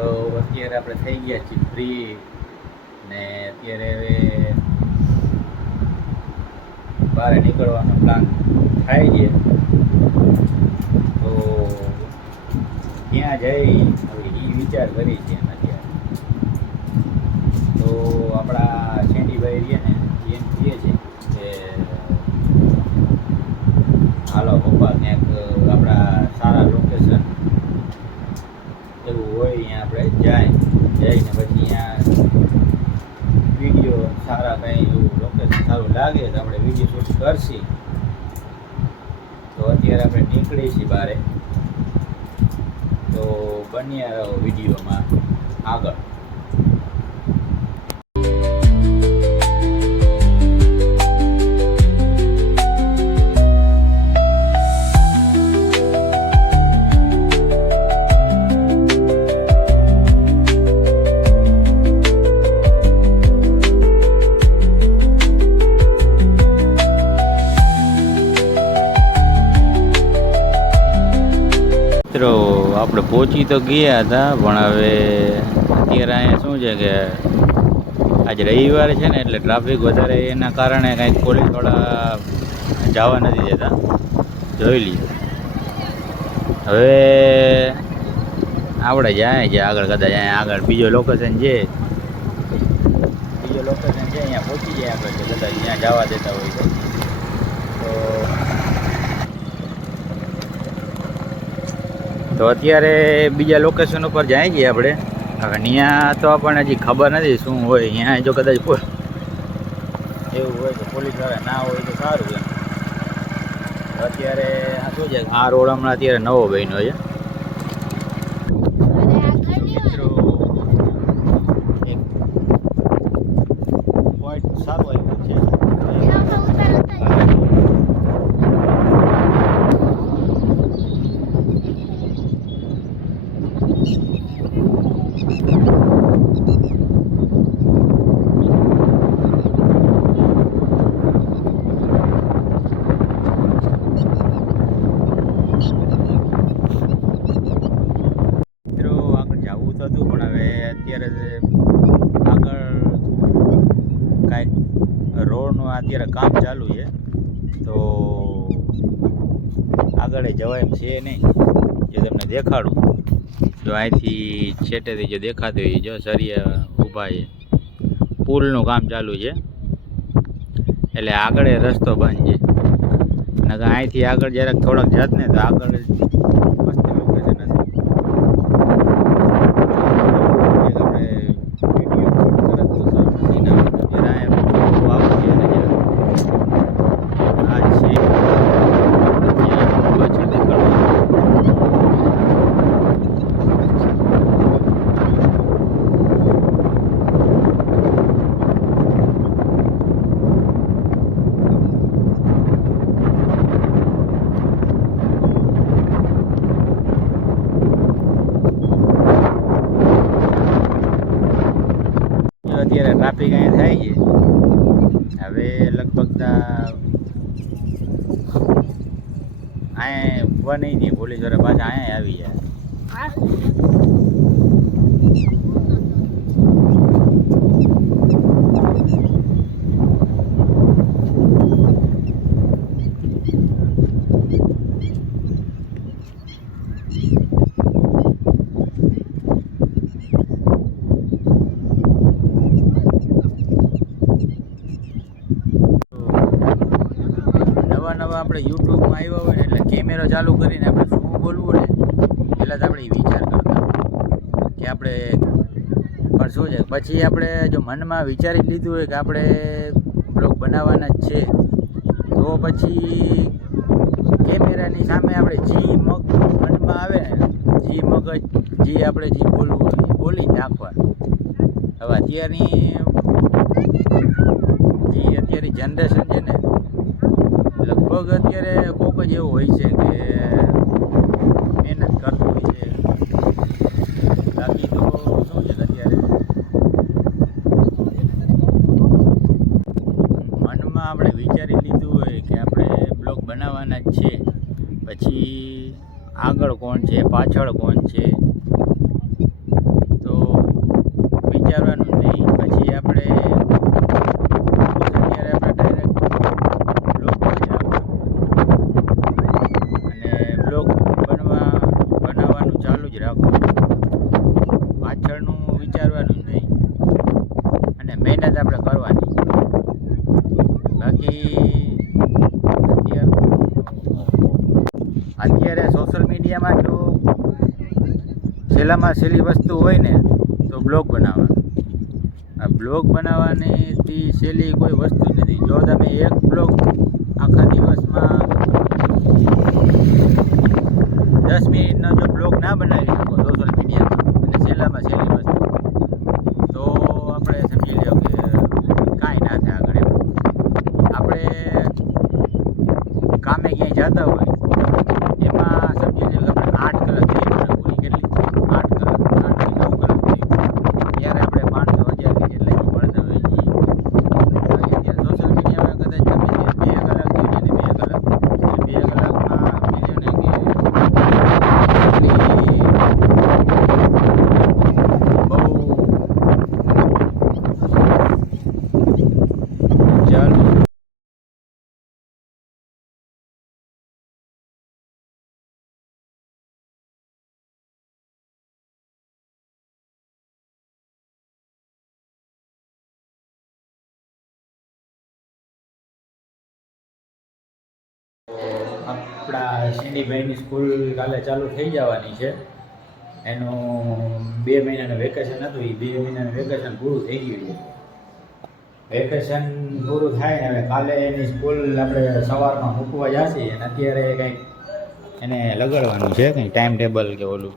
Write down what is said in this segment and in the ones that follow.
તો અત્યારે આપણે થઈ ગયા છીએ ફ્રી ને અત્યારે હવે બહાર નીકળવાનો પ્લાન થાય છે. તો ત્યાં જઈ હવે એ વિચાર કરી છે અત્યારે. તો આપણા શેંડીભાઈ રહીએ ને એમ કહે છે કે હાલો પપ્પા ક્યાંક આપણા સારા લોકેશન એવું હોય અહીંયા આપણે જઈને પછી અહીંયા વિડીયો સારા કંઈ એવું લોકેશન સારું લાગે તો આપણે વિડીયો શૂટ કરશી. તો અત્યારે આપણે નીકળી છીએ બહાર. તો બન્યા રહો વિડીયોમાં આગળ. મિત્રો આપણે પહોંચી તો ગયા હતા પણ હવે અત્યારે અહીંયા શું છે કે આજે રવિવાર છે ને એટલે ટ્રાફિક વધારે એના કારણે કંઈક પોલીસ થોડા જવા નથી દેતા. જોઈ લઈએ હવે આપણે જાય છે આગળ. કદાચ અહીંયા આગળ બીજો લોકેશન છે અહીંયા પહોંચી જાય આપણે કદાચ અહીંયા જવા દેતા હોય તો અત્યારે બીજા લોકેશન ઉપર જાય છીએ આપણે. હવે ત્યાં તો આપણને હજી ખબર નથી શું હોય. અહીંયા જો કદાચ એવું હોય તો પોલીસવાળા ના હોય તો સારું એમ. અત્યારે આ શું છે આ રોડ હમણાં અત્યારે નવો બન્યો છે. મિત્રો એક પોઈન્ટ સારું આવ્યું છે. હતું પણ હવે અત્યારે આગળ કાંઈક રોડનું અત્યારે કામ ચાલુ છે તો આગળ જવાય એમ છે નહીં. જે તમને દેખાડું જો અહીંથી છેટેથી જો દેખાતું હોય જો સરિયા ઊભા છે. પુલનું કામ ચાલુ છે એટલે આગળ રસ્તો બંધ છે. નકર અહીંથી આગળ જરાક થોડાક જાત ને તો આગળ અત્યારે ટ્રાફિક અહીંયા થાય છે. હવે લગભગ અહીંયા ઊભા નહીં દે પોલીસવાળા પાછા અહીંયા આવી જાય. આપણે યુટ્યુબમાં આવ્યા હોય ને એટલે કેમેરો ચાલુ કરીને આપણે શું બોલવું ને પહેલાં તો આપણે વિચાર કરતા કે આપણે પણ શું છે પછી આપણે જો મનમાં વિચારી લીધું હોય કે આપણે બ્લોગ બનાવવાના જ છે તો પછી કેમેરાની સામે આપણે જી મનમાં આવે ને જી મગજ આપણે બોલવું હોય એ બોલી નાખવાનું. હવે અત્યારની જનરેશન છે ને લગભગ અત્યારે કોક જ એવું હોય છે કે મહેનત કરતું હોય છે. બાકી તો શું છે અત્યારે મનમાં આપણે વિચારી લીધું હોય કે આપણે બ્લોગ બનાવવાના જ છે પછી આગળ કોણ છે પાછળ કોણ છે છેલ્લામાં છેલ્લી વસ્તુ હોય ને તો બ્લોગ બનાવવાનો. આ બ્લોગ બનાવવાની છેલ્લી કોઈ વસ્તુ નથી. જો તમે એક બ્લોગ આખા દિવસમાં 10 મિનિટનો જો બ્લોગ ના બનાવી શકો સોશિયલ મીડિયામાં અને છેલ્લામાં છેલ્લી વસ્તુ, તો આપણે સમજી લો કે કાંઈ ના થાય આગળ. આપણે કામે ક્યાંય જતા હોય એમાં સમજી લો કે આપણે 8 કલાક થઈ પૂરી કેટલી 8 કલાક 8 થી 9 કલાક થઈ ત્યારે આપણે 500 1000 જેટલા મળતા હોય છે. અત્યારે સોશિયલ મીડિયામાં કદાચ તમે 2 કલાક જોઈએ ને 2 કલાક 2 કલાકમાં સમજી લો ને કે આપણા શિંડીભાઈની સ્કૂલ કાલે ચાલુ થઈ જવાની છે. એનું 2 મહિનાનું વેકેશન હતું, એ 2 મહિનાનું વેકેશન પૂરું થઈ ગયું છે. વેકેશન પૂરું થાય ને હવે કાલે એની સ્કૂલ આપણે સવારમાં મૂકવા જશે અને અત્યારે કંઈક એને લગાડવાનું છે કંઈક ટાઈમ ટેબલ કે ઓલું,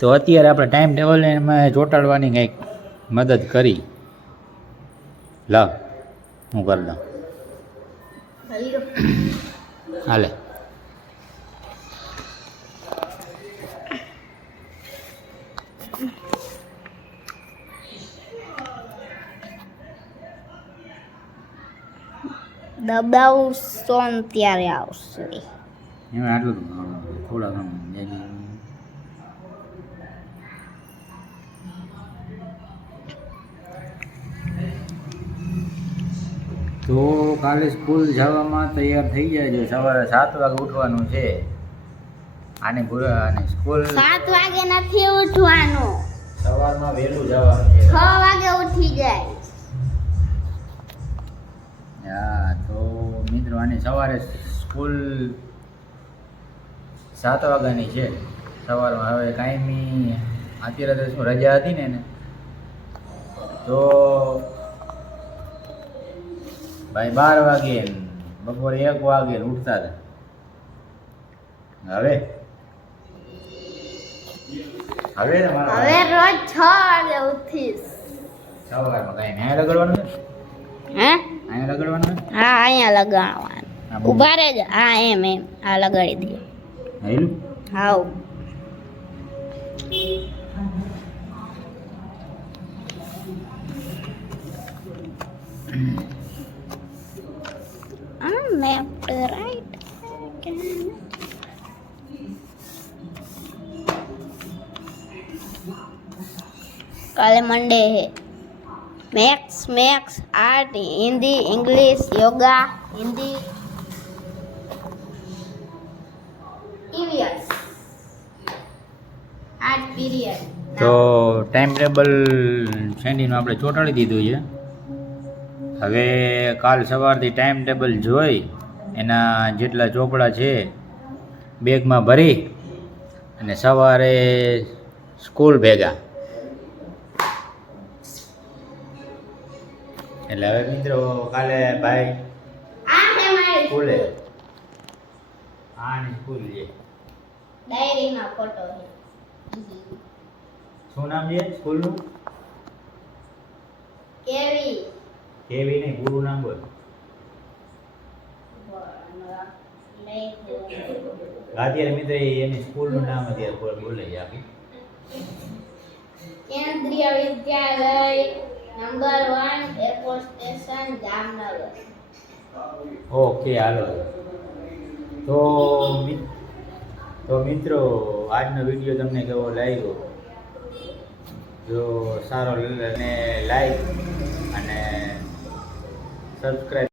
તો અત્યારે આપણે ટાઈમ ટેબલ એમાં ચોંટાડવાની કંઈક મદદ કરી. લાવ હું કરી દઉં હાલે. દબાવું સોન ત્યારે આવશે. એમાં આટલું થોડા ઘણું તો કાલે સ્કૂલ જવામાં તૈયાર થઈ જાય છે. સવારે 7 વાગે ઉઠવાનું છે. આને સ્કૂલ 7 વાગે નથી ઉઠવાનું, સવારમાં વહેલું જવાનું છે. 6 વાગે ઉઠી જાય. હા તો મિત્રો આની સવારે સ્કૂલ 7 વાગ્યાની છે સવારમાં. હવે કાયમી અત્યારે તો શું રજા હતી ને તો ભાઈ 12 વાગે બપોરે 1 વાગે ઉઠતા હતા. હવે હવે રોજ 6 વાગે ઉઠીશ. સવારમાં કાંઈ અહીંયા લગાડવાનું છે? હે અહીંયા લગાડવાનું છે? હા અહીંયા લગાડવાનું. ઉભા રહેજો. હા એમ આ લગાડી દઈએ. હેલું હાઉ left right काले मंडे है. Maths art Hindi English yoga Hindi EVS art period. તો ટાઈમ ટેબલ સેન્ડીનું આપણે ચોંટાડી દીધું છે. હવે કાલ સવારથી ટાઈમ ટેબલ જોઈ એના જેટલા ચોપડા છે બેગમાં ભરી અને સવારે સ્કૂલ ભેગા. એટલે હવે મિત્રો કાલે ભાઈ સ્કૂલે આની સ્કૂલ છે. ડાયરીમાં ફોટો છે. શું નામ છે સ્કૂલનું? કેવી નહીં પૂરું નામ બોલ. અત્યારે મિત્ર એની સ્કૂલનું નામ અત્યારે બોલે છે આપી. Kendriya Vidyalaya number 1 airport station Jamnagar. Okay હાલો. તો મિત્રો આજનો વિડીયો તમને કેવો લાગ્યો? જો સારો અને લાઈક અને સબસ્ક્રાઈબ